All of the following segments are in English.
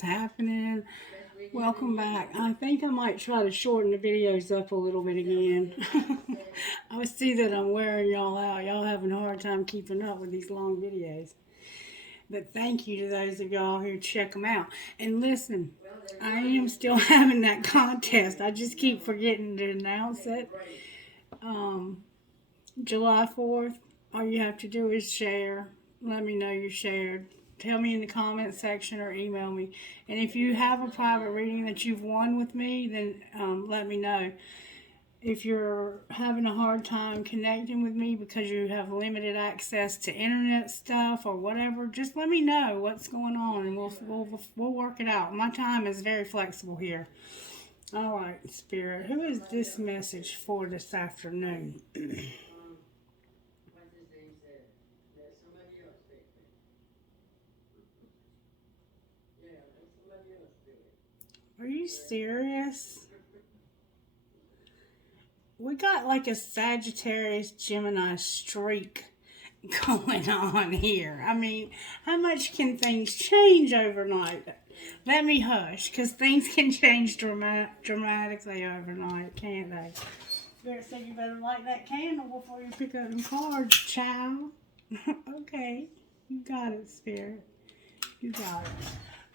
what's happening? Welcome back. I think I might try to shorten the videos up a little bit again. I see that I'm wearing y'all out. Y'all having a hard time keeping up with these long videos. But thank you to those of y'all who check them out. And listen, I am still having that contest. I just keep forgetting to announce it. July 4th, all you have to do is share. Let me know you shared. Tell me in the comment section or email me. And if you have a private reading that you've won with me, then let me know. If you're having a hard time connecting with me because you have limited access to internet stuff or whatever, just let me know what's going on and we'll work it out. My time is very flexible here. All right, Spirit, who is this message for this afternoon? Are you serious? We got like a Sagittarius Gemini streak going on here. I mean, how much can things change overnight? Let me hush, because things can change dramatically overnight, can't they? Spirit said you better light that candle before you pick up them cards, child. Okay, you got it, Spirit. You got it.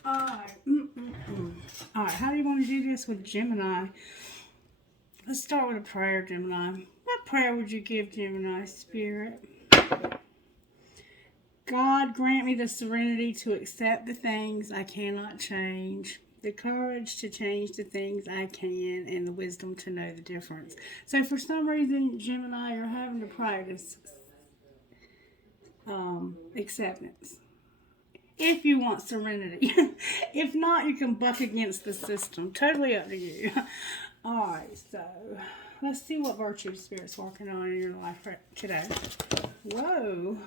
Alright. Alright, how do you want to do this with Gemini? Let's start with a prayer, Gemini. What prayer would you give Gemini, Spirit? God, grant me the serenity to accept the things I cannot change, the courage to change the things I can, and the wisdom to know the difference. So for some reason, Gemini, you're having to practice acceptance. If you want serenity. If not, you can buck against the system. Totally up to you. Alright, so let's see what virtue Spirit's working on in your life today. Whoa.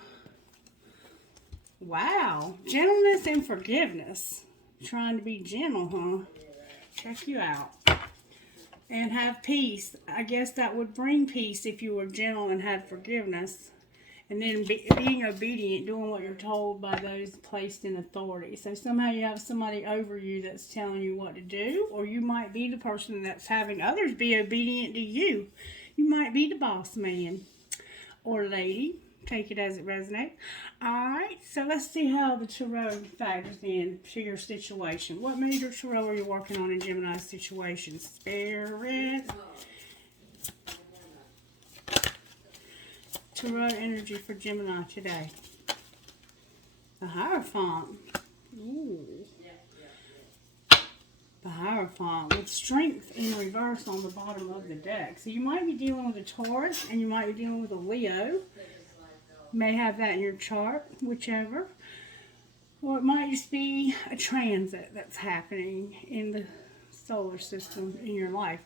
Wow. Gentleness and forgiveness. Trying to be gentle, huh? Check you out. And have peace. I guess that would bring peace if you were gentle and had forgiveness. And then being obedient, doing what you're told by those placed in authority. So somehow you have somebody over you that's telling you what to do, or you might be the person that's having others be obedient to you. You might be the boss man or lady. Take it as it resonates. Alright, so let's see how the tarot factors in to your situation. What major tarot are you working on in Gemini's situation? Spirit. Tarot energy for Gemini today. The Hierophant. Ooh. The Hierophant with strength in reverse on the bottom of the deck. So you might be dealing with a Taurus and you might be dealing with a Leo. You may have that in your chart, whichever. Or it might just be a transit that's happening in the solar system in your life.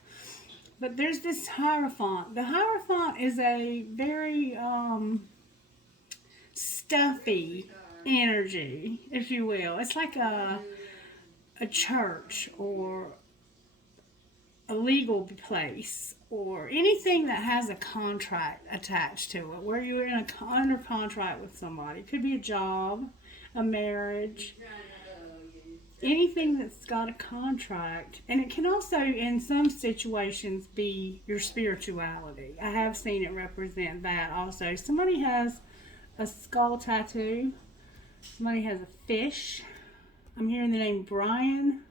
But there's this Hierophant. The Hierophant is a very stuffy energy, if you will. It's like a church or a legal place or anything that has a contract attached to it, where you're under contract with somebody. It could be a job, a marriage, anything that's got a contract. And it can also, in some situations, be your spirituality. I have seen it represent that also. Somebody has a skull tattoo. Somebody has a fish. I'm hearing the name Brian.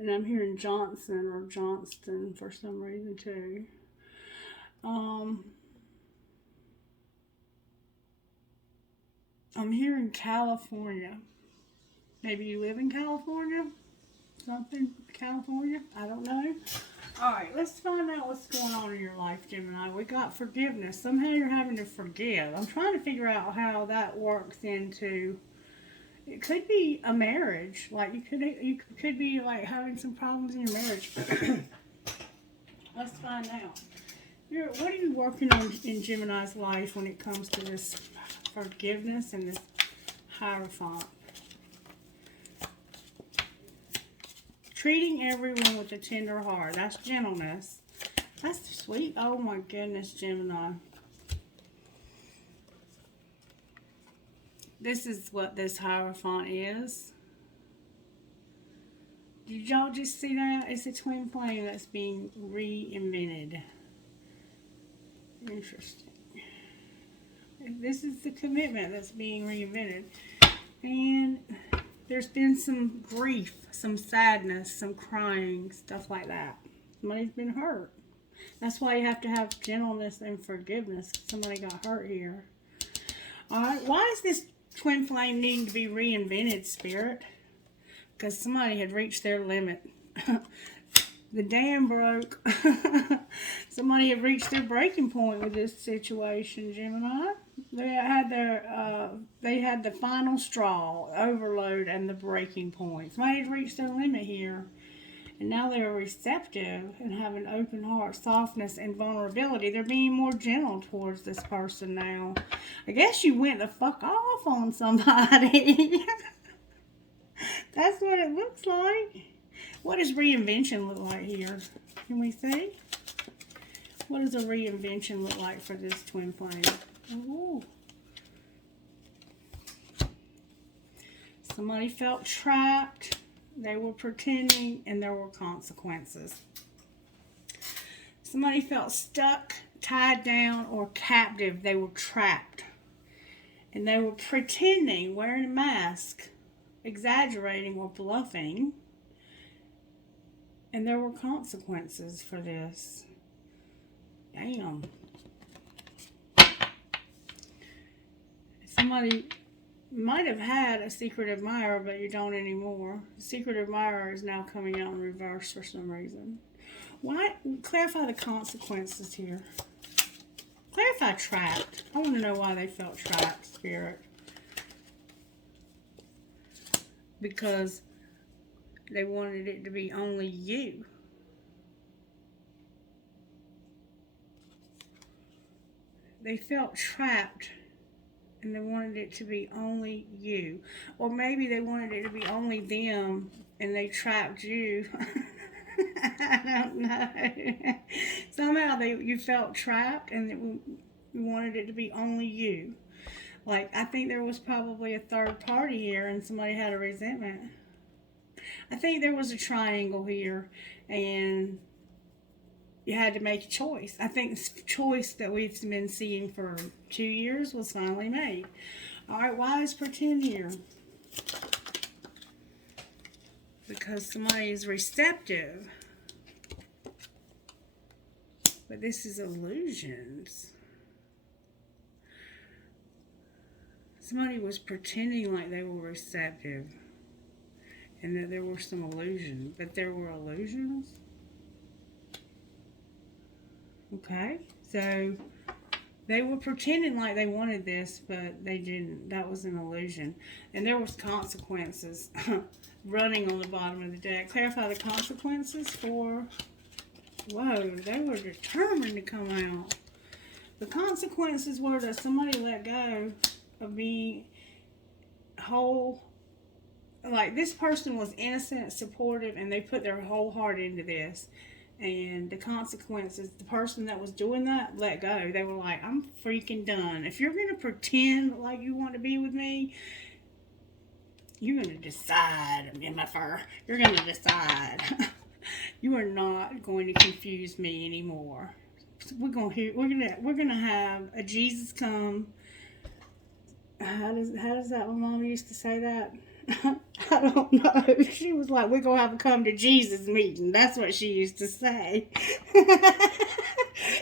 And I'm hearing Johnson or Johnston for some reason too. I'm hearing California. Maybe you live in California? Something? California? I don't know. Alright, let's find out what's going on in your life, Gemini. We got forgiveness. Somehow you're having to forgive. I'm trying to figure out how that works into... It could be a marriage. Like you could be like having some problems in your marriage. Let's find out. What are you working on in Gemini's life when it comes to this forgiveness and this Hierophant? Treating everyone with a tender heart. That's gentleness. That's sweet. Oh my goodness, Gemini. This is what this Hierophant is. Did y'all just see that? It's a twin flame that's being reinvented. Interesting. This is the commitment that's being reinvented. And there's been some grief, some sadness, some crying, stuff like that. Somebody's been hurt. That's why you have to have gentleness and forgiveness. Somebody got hurt here. Alright, why is this twin flame needing to be reinvented, Spirit? Because somebody had reached their limit. The dam broke. Somebody had reached their breaking point with this situation, Gemini. They had the final straw, overload, and the breaking point. Somebody had reached their limit here. And now they're receptive and have an open heart, softness, and vulnerability. They're being more gentle towards this person now. I guess you went the fuck off on somebody. That's what it looks like. What does reinvention look like here? Can we see? What does a reinvention look like for this twin flame? Ooh. Somebody felt trapped. They were pretending, and there were consequences. Somebody felt stuck, tied down, or captive. They were trapped. And they were pretending, wearing a mask, exaggerating or bluffing. And there were consequences for this. Damn. Somebody might have had a secret admirer, but you don't anymore. The secret admirer is now coming out in reverse for some reason. Why? Clarify the consequences here. Clarify trapped. I want to know why they felt trapped, Spirit. Because they wanted it to be only you. They felt trapped. And they wanted it to be only you. Or maybe they wanted it to be only them and they trapped you. I don't know. Somehow you felt trapped and you wanted it to be only you. Like, I think there was probably a third party here and somebody had a resentment. I think there was a triangle here and you had to make a choice. I think the choice that we've been seeing for 2 years was finally made. All right, why is pretend here? Because somebody is receptive. But this is illusions. Somebody was pretending like they were receptive. And that there were some illusions. But there were illusions? Okay, so they were pretending like they wanted this, but they didn't. That was an illusion. And there was consequences running on the bottom of the deck. Clarify the consequences for... Whoa, they were determined to come out. The consequences were that somebody let go of being whole. Like, this person was innocent, supportive, and they put their whole heart into this. And the consequences, the person that was doing that let go. They were like, I'm freaking done. If you're going to pretend like you want to be with me, you're going to decide. I'm in my fur. You're going to decide. You are not going to confuse me anymore. So we're going to have a Jesus come. How does that, my mom used to say that? I don't know. She was like, we're going to have a come to Jesus meeting. That's what she used to say.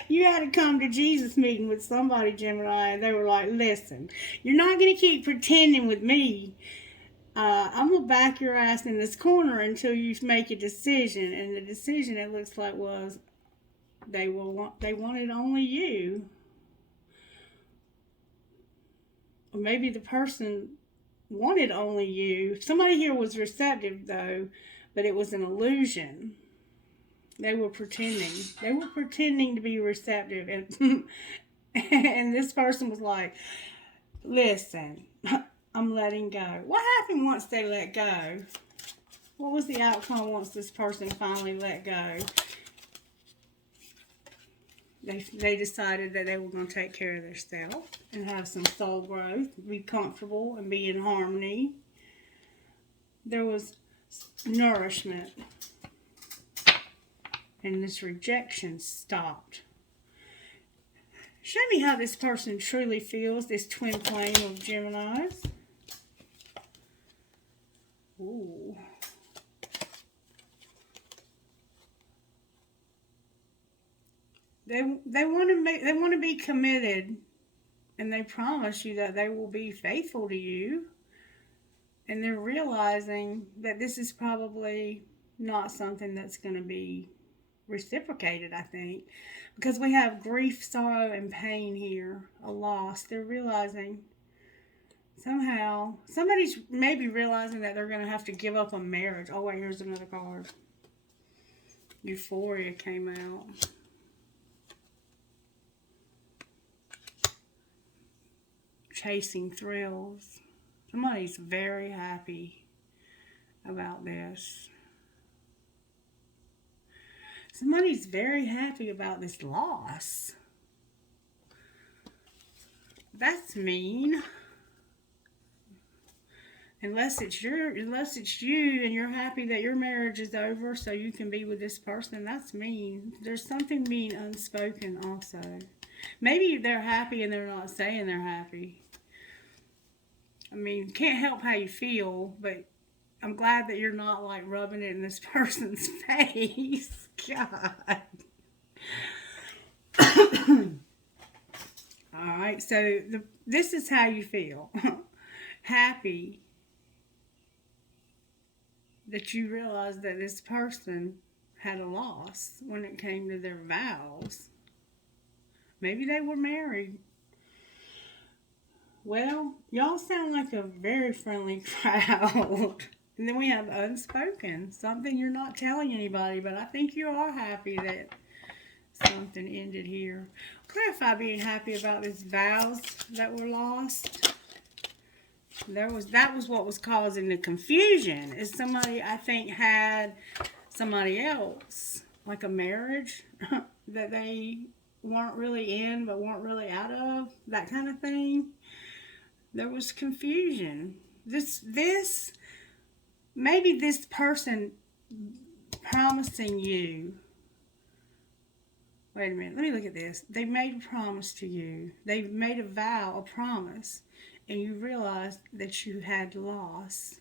You had to come to Jesus meeting with somebody, Gemini, and they were like, listen, you're not going to keep pretending with me. I'm going to back your ass in this corner until you make a decision. And the decision, it looks like, was they wanted only you. Or maybe the person wanted only you. Somebody here was receptive, though, but it was an illusion. They were pretending. They were pretending to be receptive. And, and this person was like, listen, I'm letting go. What happened once they let go? What was the outcome once this person finally let go? They decided that they were going to take care of themselves and have some soul growth, be comfortable, and be in harmony. There was nourishment, and this rejection stopped. Show me how this person truly feels, this twin flame of Geminis. Ooh. They want to be committed, and they promise you that they will be faithful to you. And they're realizing that this is probably not something that's going to be reciprocated, I think. Because we have grief, sorrow, and pain here, a loss. They're realizing somehow, somebody's maybe realizing that they're going to have to give up on marriage. Oh, wait, here's another card. Euphoria came out. Chasing thrills. Somebody's very happy about this. Somebody's very happy about this loss. That's mean. Unless it's you and you're happy that your marriage is over so you can be with this person, that's mean. There's something mean unspoken also. Maybe they're happy and they're not saying they're happy. I mean, can't help how you feel, but I'm glad that you're not like rubbing it in this person's face. God. Alright, so this is how you feel. Happy that you realized that this person had a loss when it came to their vows. Maybe they were married. Well, y'all sound like a very friendly crowd. And then we have unspoken, something you're not telling anybody, but I think you are happy that something ended here. Clarify being happy about these vows that were lost. That was what was causing the confusion. Is somebody, I think, had somebody else, like a marriage that they weren't really in but weren't really out of, that kind of thing. There was confusion. Maybe this person promising you. Wait a minute, let me look at this. They made a promise to you. They made a vow, a promise, and you realized that you had loss.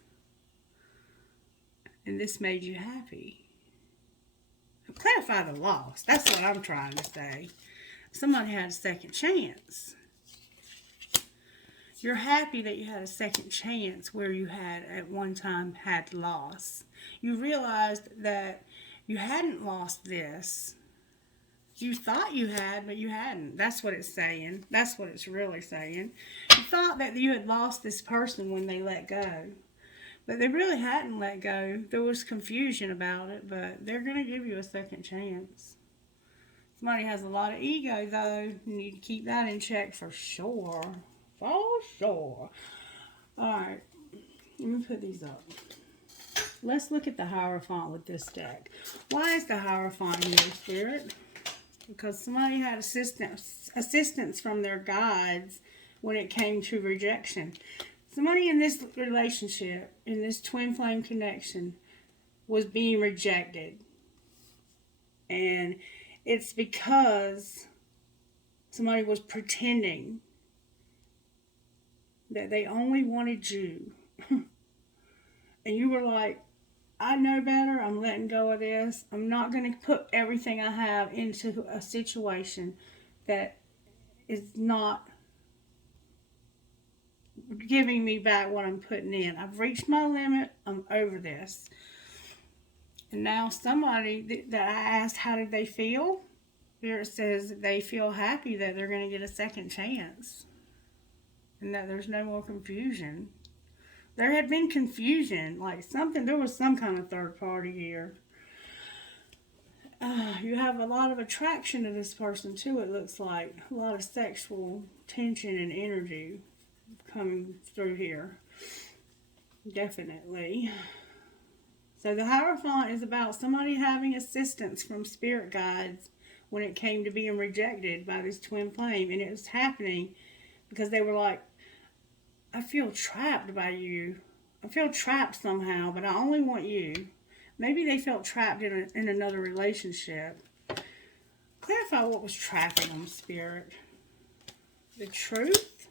And this made you happy. Clarify the loss. That's what I'm trying to say. Somebody had a second chance. You're happy that you had a second chance where you had at one time had loss. You realized that you hadn't lost this. You thought you had, but you hadn't. That's what it's saying. That's what it's really saying. You thought that you had lost this person when they let go. But they really hadn't let go. There was confusion about it, but they're going to give you a second chance. Somebody has a lot of ego, though. You need to keep that in check for sure. For sure. Alright, let me put these up. Let's look at the Hierophant with this deck. Why is the Hierophant here, Spirit? Because somebody had assistance from their guides when it came to rejection. Somebody in this relationship, in this twin flame connection, was being rejected. And it's because somebody was pretending that they only wanted you. And you were like, I know better. I'm letting go of this. I'm not going to put everything I have into a situation that is not giving me back what I'm putting in. I've reached my limit. I'm over this. And now somebody that I asked how did they feel, here it says they feel happy that they're going to get a second chance. And that there's no more confusion. There had been confusion, like there was some kind of third party here. You have a lot of attraction to this person too, it looks like. A lot of sexual tension and energy coming through here. Definitely. So the Hierophant is about somebody having assistance from spirit guides when it came to being rejected by this twin flame. And it was happening because they were like, I feel trapped by you. I feel trapped somehow, but I only want you. Maybe they felt trapped in another relationship. Clarify what was trapping them, Spirit. The truth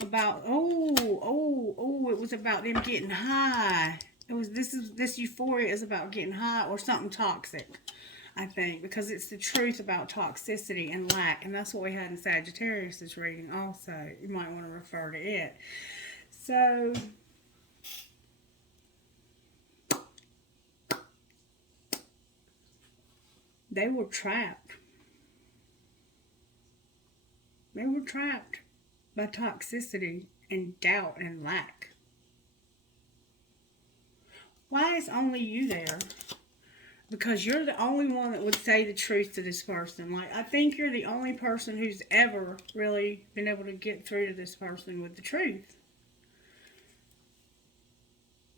about, it was about them getting high. This euphoria is about getting high or something toxic, I think, because it's the truth about toxicity and lack, and that's what we had in Sagittarius' reading also. You might want to refer to it. So, they were trapped. They were trapped by toxicity and doubt and lack. Why is only you there? Because you're the only one that would say the truth to this person. Like, I think you're the only person who's ever really been able to get through to this person with the truth.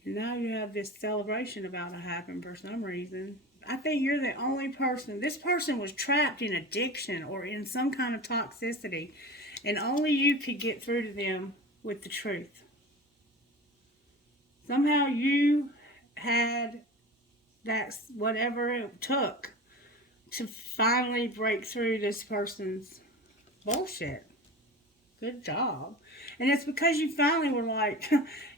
And now you have this celebration about to happen for some reason. I think you're the only person. This person was trapped in addiction or in some kind of toxicity. And only you could get through to them with the truth. Somehow you had that's whatever it took to finally break through this person's bullshit. Good job. And it's because you finally were like,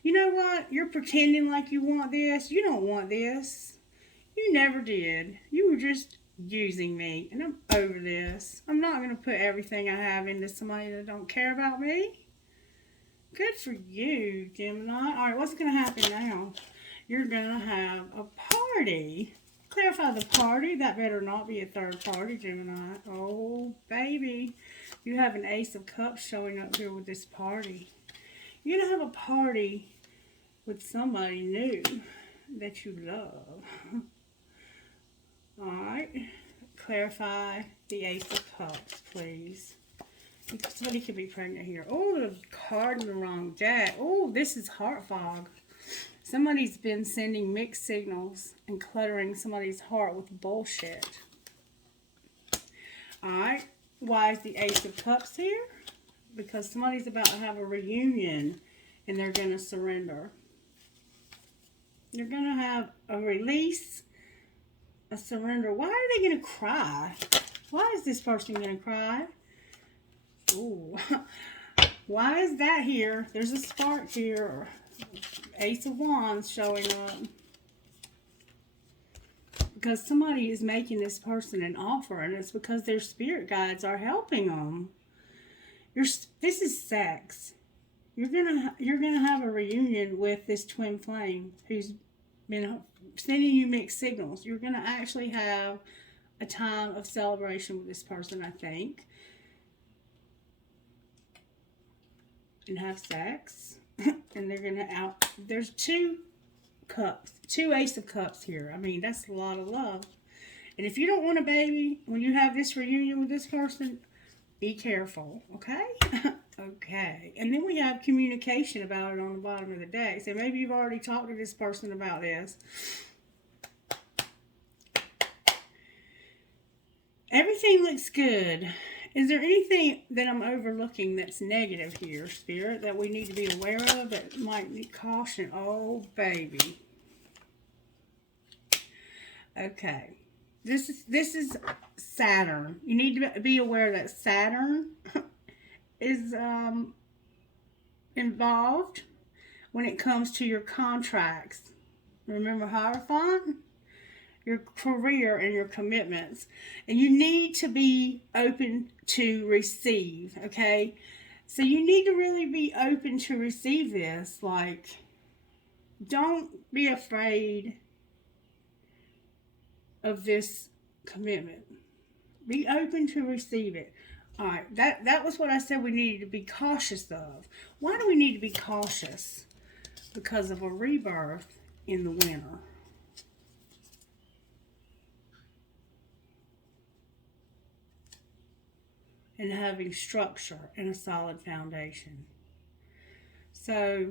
you know what? You're pretending like you want this. You don't want this. You never did. You were just using me. And I'm over this. I'm not going to put everything I have into somebody that don't care about me. Good for you, Gemini. Alright, what's going to happen now? You're going to have a party. Clarify the party. That better not be a third party, Gemini. Oh, baby. You have an Ace of Cups showing up here with this party. You're going to have a party with somebody new that you love. Alright. Clarify the Ace of Cups, please. Somebody could be pregnant here. Oh, the card in the wrong deck. Oh, this is heart fog. Somebody's been sending mixed signals and cluttering somebody's heart with bullshit. Alright. Why is the Ace of Cups here? Because somebody's about to have a reunion and they're going to surrender. They're going to have a release, a surrender. Why are they going to cry? Why is this person going to cry? Ooh. Why is that here? There's a spark here. Ace of Wands showing up. Because somebody is making this person an offer, and it's because their spirit guides are helping them. This is sex. You're gonna have a reunion with this twin flame who's been sending you mixed signals. You're gonna actually have a time of celebration with this person, I think, and have sex. And they're gonna there's two cups, two Ace of Cups here. I mean, that's a lot of love. And if you don't want a baby when you have this reunion with this person, be careful, okay? Okay. And then we have communication about it on the bottom of the deck. So maybe you've already talked to this person about this. Everything looks good. Is there anything that I'm overlooking that's negative here, Spirit, that we need to be aware of that might need caution? Oh, baby. Okay. This is Saturn. You need to be aware that Saturn is involved when it comes to your contracts. Remember Hierophant? Your career and your commitments. And you need to be open to receive, okay? So you need to really be open to receive this. Like, don't be afraid of this commitment. Be open to receive it. Alright, that was what I said we needed to be cautious of. Why do we need to be cautious? Because of a rebirth in the winter. And having structure and a solid foundation. So,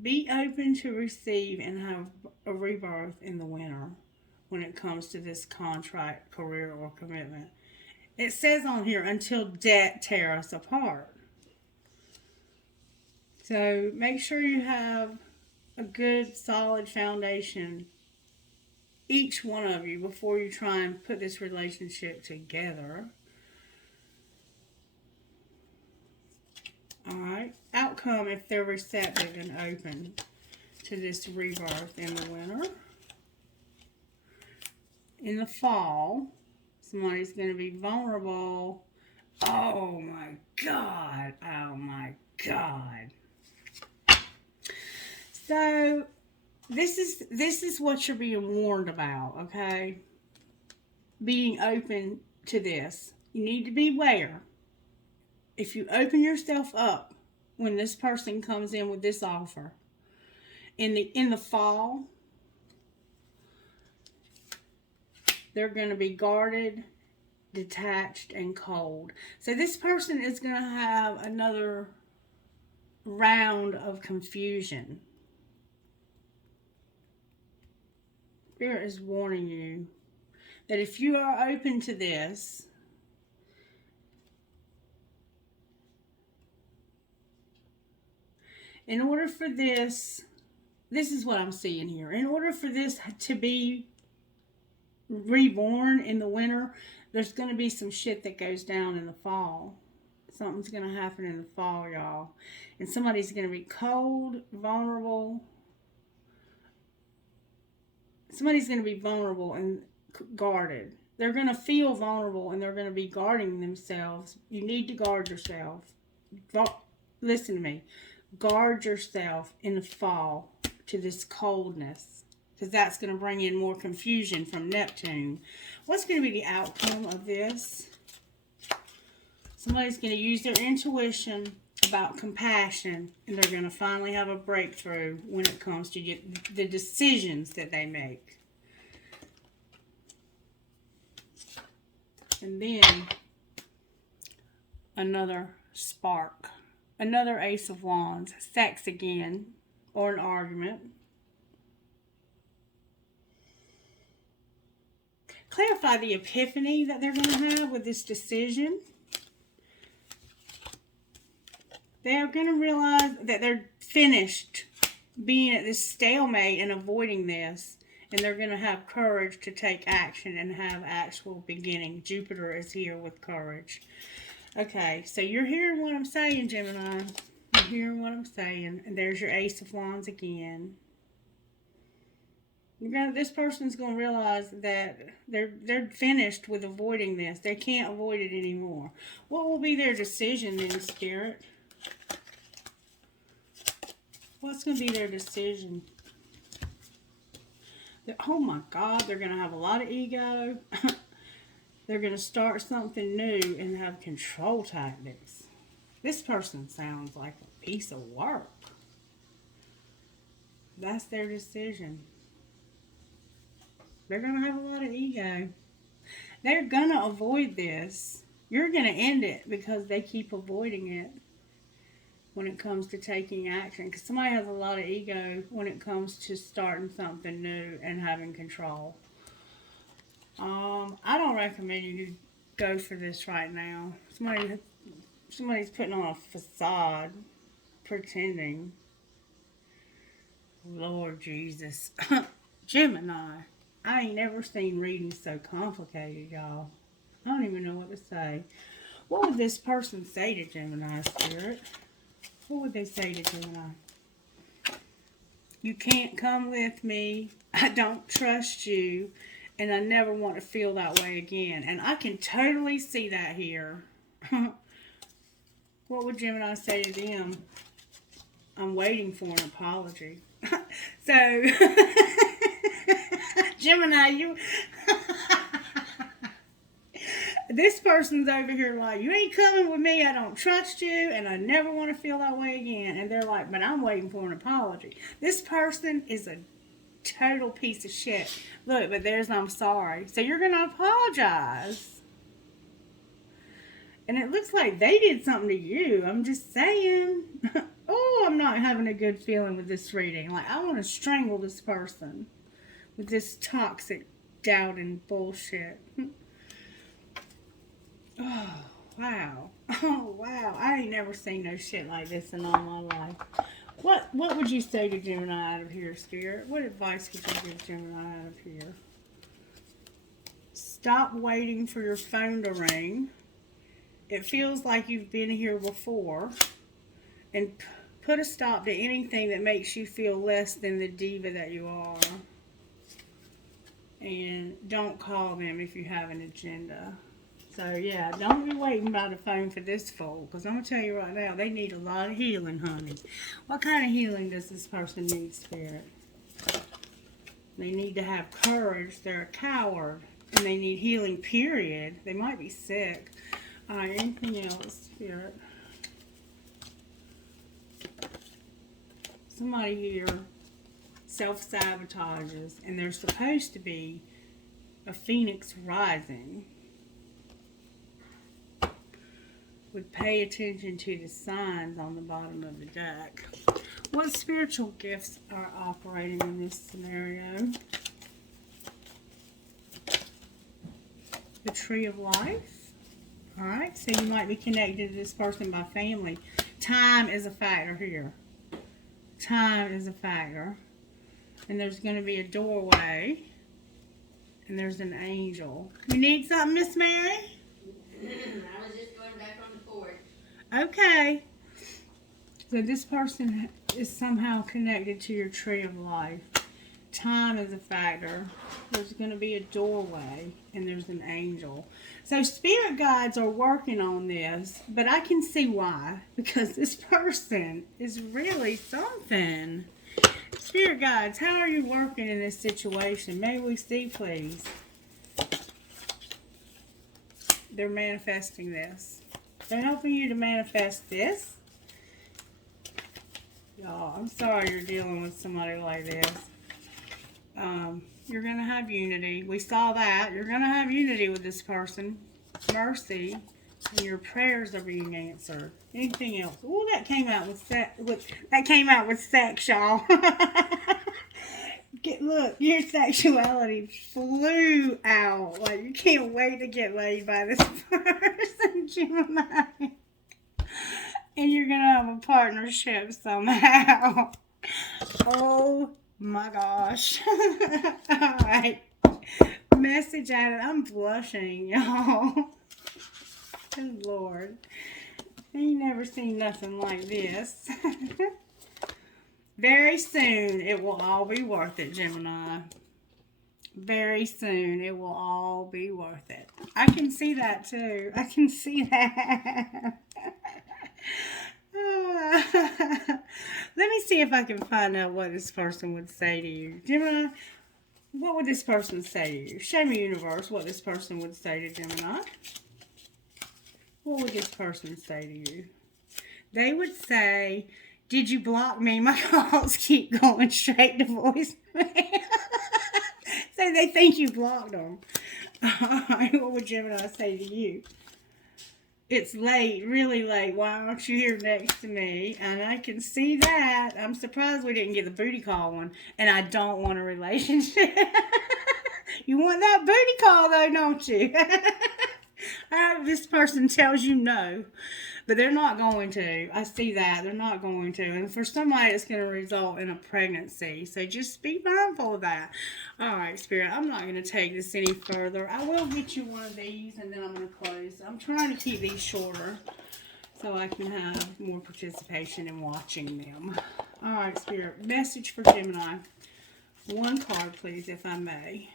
be open to receive and have a rebirth in the winter when it comes to this contract, career, or commitment. It says on here, until debt tear us apart. So make sure you have a good, solid foundation, each one of you, before you try and put this relationship together. Alright, outcome if they're receptive and open to this rebirth in the winter. In the fall, somebody's going to be vulnerable. Oh my God. Oh my God. So, this is what you're being warned about, okay? Being open to this. You need to beware. If you open yourself up when this person comes in with this offer, in the fall, they're going to be guarded, detached, and cold. So this person is going to have another round of confusion. Spirit is warning you that if you are open to this, in order for this is what I'm seeing here. In order for this to be reborn in the winter, there's going to be some shit that goes down in the fall. Something's going to happen in the fall, y'all. And somebody's going to be cold, vulnerable. Somebody's going to be vulnerable and guarded. They're going to feel vulnerable and they're going to be guarding themselves. You need to guard yourself. Listen to me. Guard yourself in the fall to this coldness, because that's going to bring in more confusion from Neptune. What's going to be the outcome of this? Somebody's going to use their intuition about compassion, and they're going to finally have a breakthrough when it comes to the decisions that they make. And then another spark. Another Ace of Wands. Sex again, or an argument. Clarify the epiphany that they're going to have with this decision. They're going to realize that they're finished being at this stalemate and avoiding this. And they're going to have courage to take action and have actual beginning. Jupiter is here with courage. Okay, so you're hearing what I'm saying, Gemini. You're hearing what I'm saying. And there's your Ace of Wands again. This person's going to realize that they're finished with avoiding this. They can't avoid it anymore. What will be their decision then, Spirit? What's going to be their decision? Oh my God, they're going to have a lot of ego. They're going to start something new and have control tactics. This person sounds like a piece of work. That's their decision. They're going to have a lot of ego. They're going to avoid this. You're going to end it because they keep avoiding it when it comes to taking action. Because somebody has a lot of ego when it comes to starting something new and having control. I don't recommend you go for this right now. Somebody's putting on a facade, pretending. Lord Jesus. Gemini. I ain't never seen readings so complicated, y'all. I don't even know what to say. What would this person say to Gemini, Spirit? What would they say to Gemini? You can't come with me. I don't trust you. And I never want to feel that way again. And I can totally see that here. What would Gemini say to them? I'm waiting for an apology. So, Gemini, you... This person's over here like, you ain't coming with me, I don't trust you, and I never want to feel that way again. And they're like, but I'm waiting for an apology. This person is a total piece of shit. Look, but there's I'm sorry. So you're going to apologize. And it looks like they did something to you. I'm just saying. Oh, I'm not having a good feeling with this reading. Like, I want to strangle this person with this toxic self-doubting bullshit. Oh, wow. Oh, wow. I ain't never seen no shit like this in all my life. What would you say to Gemini out of here, Spirit? What advice could you give Gemini out of here? Stop waiting for your phone to ring. It feels like you've been here before. And put a stop to anything that makes you feel less than the diva that you are. And don't call them if you have an agenda. So, yeah, don't be waiting by the phone for this fool. Because I'm going to tell you right now, they need a lot of healing, honey. What kind of healing does this person need, Spirit? They need to have courage. They're a coward. And they need healing, period. They might be sick. All right, anything else, Spirit? Somebody here self-sabotages. And they're supposed to be a phoenix rising. Would pay attention to the signs on the bottom of the deck. What spiritual gifts are operating in this scenario? The Tree of Life. Alright, so you might be connected to this person by family. Time is a factor here. Time is a factor. And there's going to be a doorway. And there's an angel. You need something, Miss Mary? I was just going back on the porch. Okay. So this person is somehow connected to your Tree of Life. Time is a factor. There's going to be a doorway. And there's an angel. So spirit guides are working on this. But I can see why. Because this person is really something. Spirit guides, how are you working in this situation? May we see, please? They're manifesting this. They're helping you to manifest this. Y'all, I'm sorry you're dealing with somebody like this. You're going to have unity. We saw that. You're going to have unity with this person. Mercy. And your prayers are being answered. Anything else? Ooh, that came out with sex, y'all. Look, your sexuality flew out. Like, you can't wait to get laid by this person, Gemini. And you're going to have a partnership somehow. Oh, my gosh. All right. Message added. I'm blushing, y'all. Good Lord. I ain't never seen nothing like this. Very soon, it will all be worth it, Gemini. Very soon, it will all be worth it. I can see that, too. I can see that. Let me see if I can find out what this person would say to you. Gemini, what would this person say to you? Show me, universe, what this person would say to Gemini. What would this person say to you? They would say, did you block me? My calls keep going straight to voicemail. So they think you blocked them. Alright, what would Gemini say to you? It's late, really late. Why aren't you here next to me? And I can see that. I'm surprised we didn't get the booty call one. And I don't want a relationship. You want that booty call though, don't you? This person tells you no, but they're not going to. I see that. They're not going to. And for somebody, it's going to result in a pregnancy. So just be mindful of that. All right, Spirit, I'm not going to take this any further. I will get you one of these, and then I'm going to close. I'm trying to keep these shorter so I can have more participation in watching them. All right, Spirit, message for Gemini. One card, please, if I may.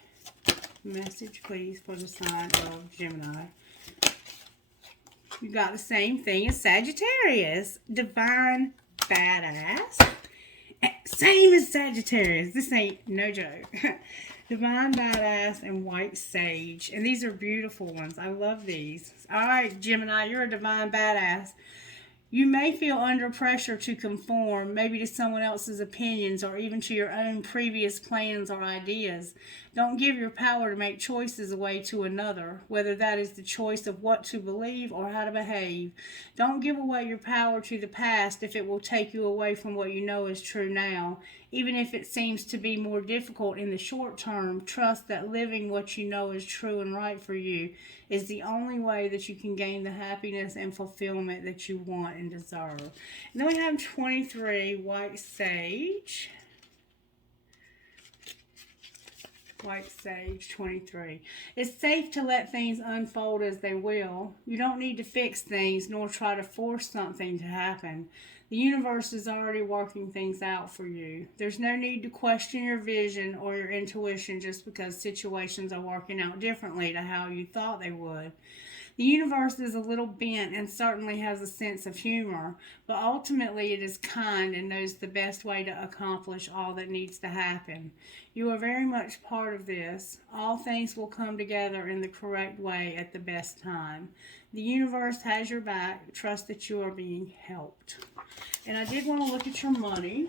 Message, please, for the sign of Gemini. You got the same thing as Sagittarius. Divine badass. Same as Sagittarius. This ain't no joke. Divine badass and white sage. And these are beautiful ones. I love these. All right, Gemini, you're a divine badass. You may feel under pressure to conform, maybe to someone else's opinions or even to your own previous plans or ideas. Don't give your power to make choices away to another, whether that is the choice of what to believe or how to behave. Don't give away your power to the past if it will take you away from what you know is true now. Even if it seems to be more difficult in the short term, trust that living what you know is true and right for you is the only way that you can gain the happiness and fulfillment that you want and deserve. And then we have 23, white sage. White sage 23. It's safe to let things unfold as they will. You don't need to fix things nor try to force something to happen. The universe is already working things out for you. There's no need to question your vision or your intuition just because situations are working out differently to how you thought they would. The universe is a little bent and certainly has a sense of humor, but ultimately it is kind and knows the best way to accomplish all that needs to happen. You are very much part of this. All things will come together in the correct way at the best time. The universe has your back. Trust that you are being helped. And I did want to look at your money.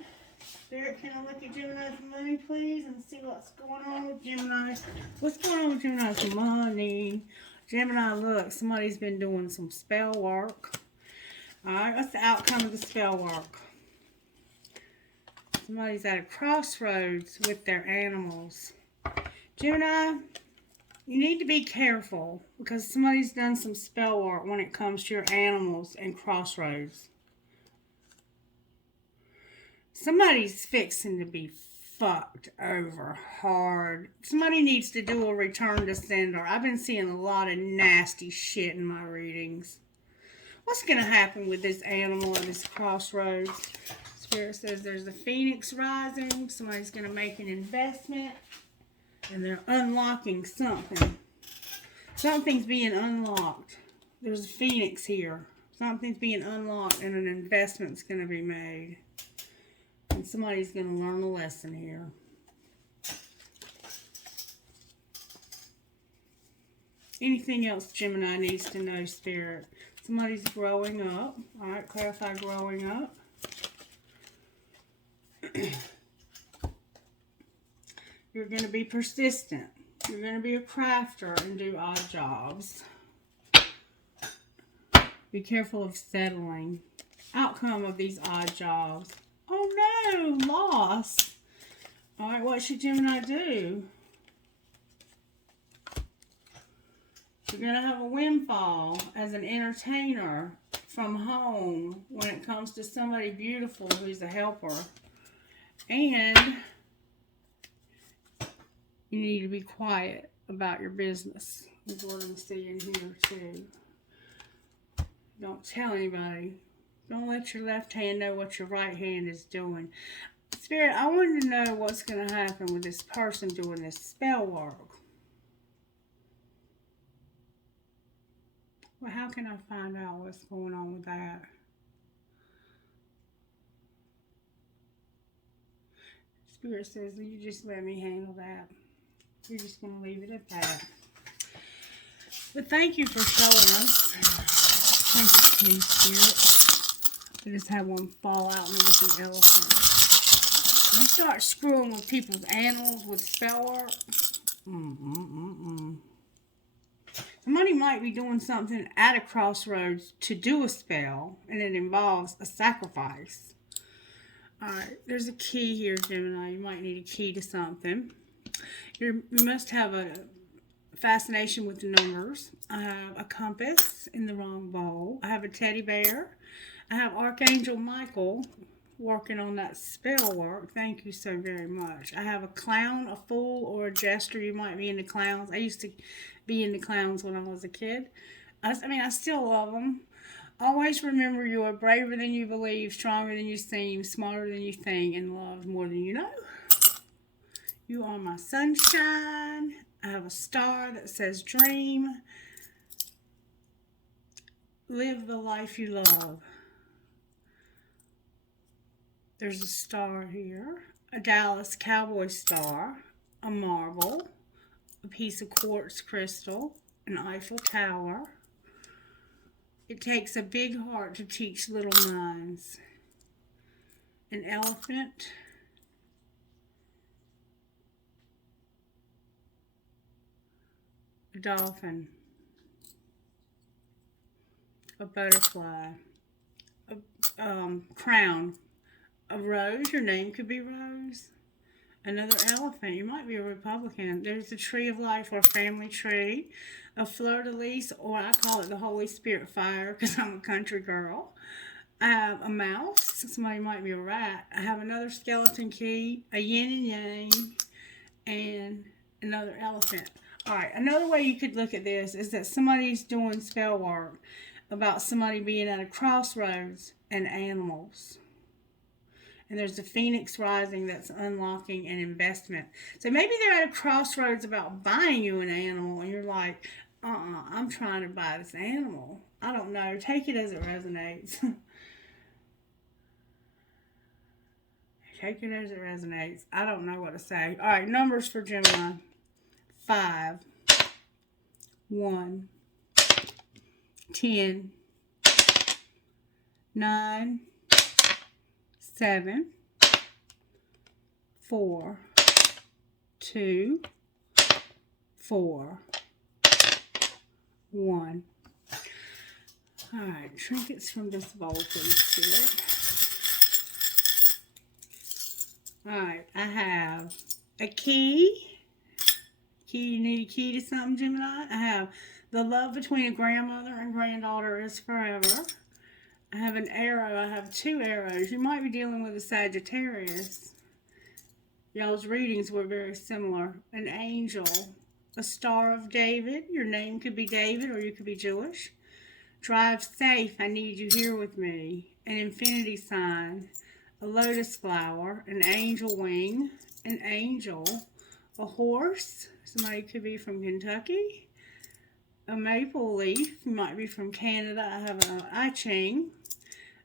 Spirit, can I look at Gemini's money, please, and see what's going on with Gemini? What's going on with Gemini's money? Gemini, look, somebody's been doing some spell work. Alright, what's the outcome of the spell work? Somebody's at a crossroads with their animals. Gemini, you need to be careful because somebody's done some spell work when it comes to your animals and crossroads. Somebody's fixing to be fucked over hard. Somebody needs to do a return to sender. I've been seeing a lot of nasty shit in my readings. What's going to happen with this animal at this crossroads? Spirit says there's a phoenix rising. Somebody's going to make an investment. And they're unlocking something. Something's being unlocked. There's a phoenix here. Something's being unlocked and an investment's going to be made. And somebody's going to learn a lesson here. Anything else Gemini needs to know, Spirit? Somebody's growing up. All right, clarify growing up. You're going to be persistent. You're going to be a crafter and do odd jobs. Be careful of settling. Outcome of these odd jobs. Oh no, loss. All right, what should Gemini do? You're going to have a windfall as an entertainer from home when it comes to somebody beautiful who's a helper. And you need to be quiet about your business. Is what I'm seeing here too. Don't tell anybody. Don't let your left hand know what your right hand is doing. Spirit, I wanted to know what's going to happen with this person doing this spell work. Well, how can I find out what's going on with that? Spirit says, you just let me handle that. You're just going to leave it at that. But thank you for showing us. Thank you, please, Spirit. I just had one fall out and it was an elephant. You start screwing with people's animals with spell work. Somebody might be doing something at a crossroads to do a spell, and it involves a sacrifice. Alright, there's a key here, Gemini. You might need a key to something. You must have a fascination with the numbers. I have a compass in the wrong bowl. I have a teddy bear. I have Archangel Michael working on that spell work. Thank you so very much. I have a clown, a fool, or a jester. You might be into clowns. I used to be into clowns when I was a kid. I still love them. Always remember you are braver than you believe, stronger than you seem, smarter than you think, and loved more than you know. You are my sunshine. I have a star that says dream. Live the life you love. There's a star here, a Dallas Cowboy star, a marble, a piece of quartz crystal, an Eiffel Tower. It takes a big heart to teach little minds. An elephant. A dolphin. A butterfly. A crown. A rose, your name could be Rose. Another elephant, you might be a Republican. There's the tree of life or family tree. A fleur-de-lis, or I call it the Holy Spirit fire because I'm a country girl. I have a mouse. Somebody might be a rat. I have another skeleton key, a yin and yang, and another elephant. All right, another way you could look at this is that somebody's doing spell work about somebody being at a crossroads and animals. And there's the phoenix rising that's unlocking an investment. So maybe they're at a crossroads about buying you an animal, and you're like, I'm trying to buy this animal. I don't know. Take it as it resonates. Take it as it resonates. I don't know what to say. All right, numbers for Gemini. 5, 1, 10, 9, 7, 4, 2, 4, 1. All right, trinkets from this bowl, please, Spirit. All right, I have a key. You need a key to something, Gemini. I have the love between a grandmother and granddaughter is forever. I have an arrow. I have 2 arrows. You might be dealing with a Sagittarius. Y'all's readings were very similar. An angel. A Star of David. Your name could be David or you could be Jewish. Drive safe. I need you here with me. An infinity sign. A lotus flower. An angel wing. An angel. A horse. Somebody could be from Kentucky. A maple leaf. You might be from Canada. I have an I Ching.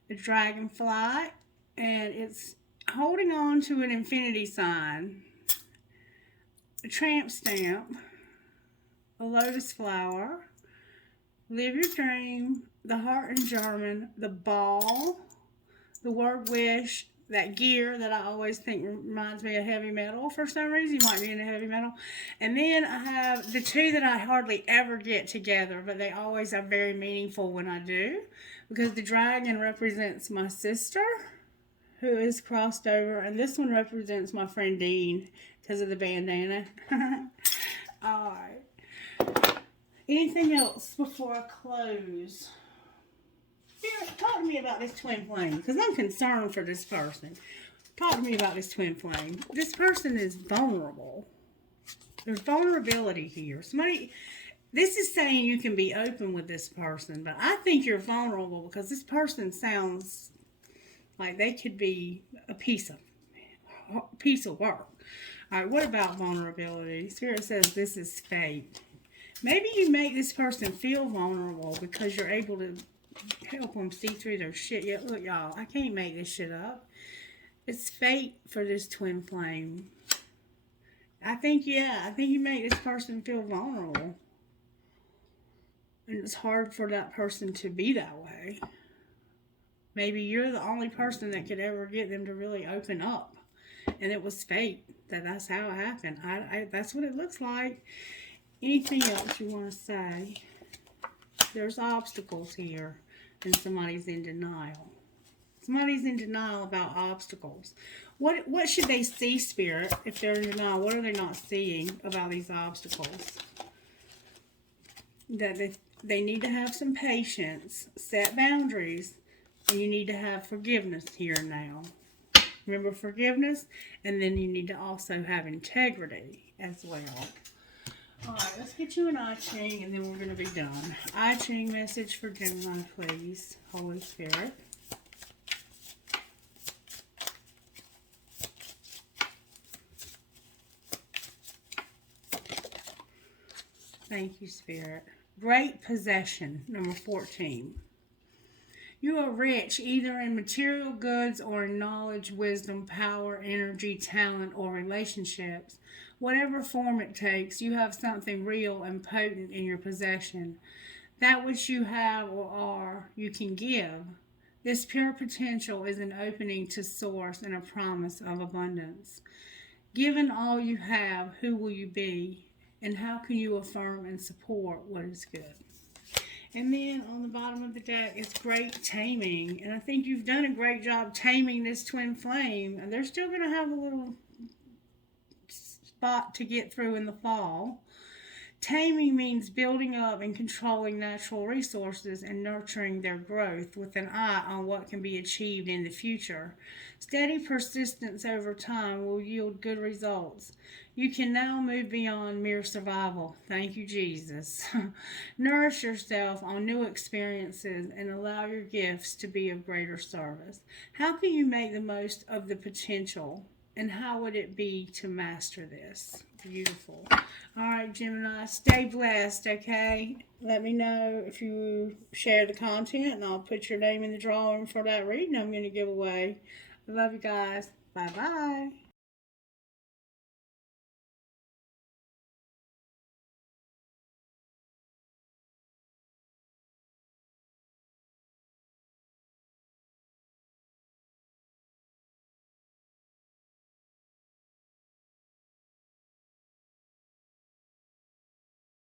A dragonfly. And it's holding on to an infinity sign. A tramp stamp. A lotus flower. Live your dream. The heart in German. The ball. The word wish. That gear that I always think reminds me of heavy metal for some reason. You might be into heavy metal. And then I have the 2 that I hardly ever get together, but they always are very meaningful when I do. Because the dragon represents my sister, who is crossed over. And this one represents my friend Dean because of the bandana. All right. Anything else before I close? Talk to me about this twin flame, because I'm concerned for this person. Talk to me about this twin flame. This person is vulnerable. There's vulnerability here. This is saying you can be open with this person, but I think you're vulnerable because this person sounds like they could be a piece of work. All right, what about vulnerability? Spirit says this is fate. Maybe you make this person feel vulnerable because you're able to help them see through their shit. Yeah, look, y'all, I can't make this shit up. It's fate for this twin flame. I think you make this person feel vulnerable. And it's hard for that person to be that way. Maybe you're the only person that could ever get them to really open up. And it was fate. That's how it happened. That's what it looks like. Anything else you want to say? There's obstacles here, and somebody's in denial. Somebody's in denial about obstacles. What should they see, Spirit, if they're in denial? What are they not seeing about these obstacles? That they need to have some patience, set boundaries, and you need to have forgiveness here and now. Remember forgiveness, and then you need to also have integrity as well. All right, let's get you an I Ching, and then we're going to be done. I Ching message for Gemini, please. Holy Spirit. Thank you, Spirit. Great possession, number 14. You are rich either in material goods or in knowledge, wisdom, power, energy, talent, or relationships. Whatever form it takes, you have something real and potent in your possession. That which you have or are, you can give. This pure potential is an opening to source and a promise of abundance. Given all you have, who will you be? And how can you affirm and support what is good? And then on the bottom of the deck is great taming. And I think you've done a great job taming this twin flame. And they're still going to have a little spot to get through in the fall. Taming means building up and controlling natural resources and nurturing their growth with an eye on what can be achieved in the future. Steady persistence over time will yield good results. You can now move beyond mere survival. Thank you, Jesus. Nourish yourself on new experiences and allow your gifts to be of greater service. How can you make the most of the potential? And how would it be to master this? Beautiful. All right, Gemini, stay blessed, okay? Let me know if you share the content, and I'll put your name in the drawing for that reading I'm going to give away. I love you guys. Bye-bye.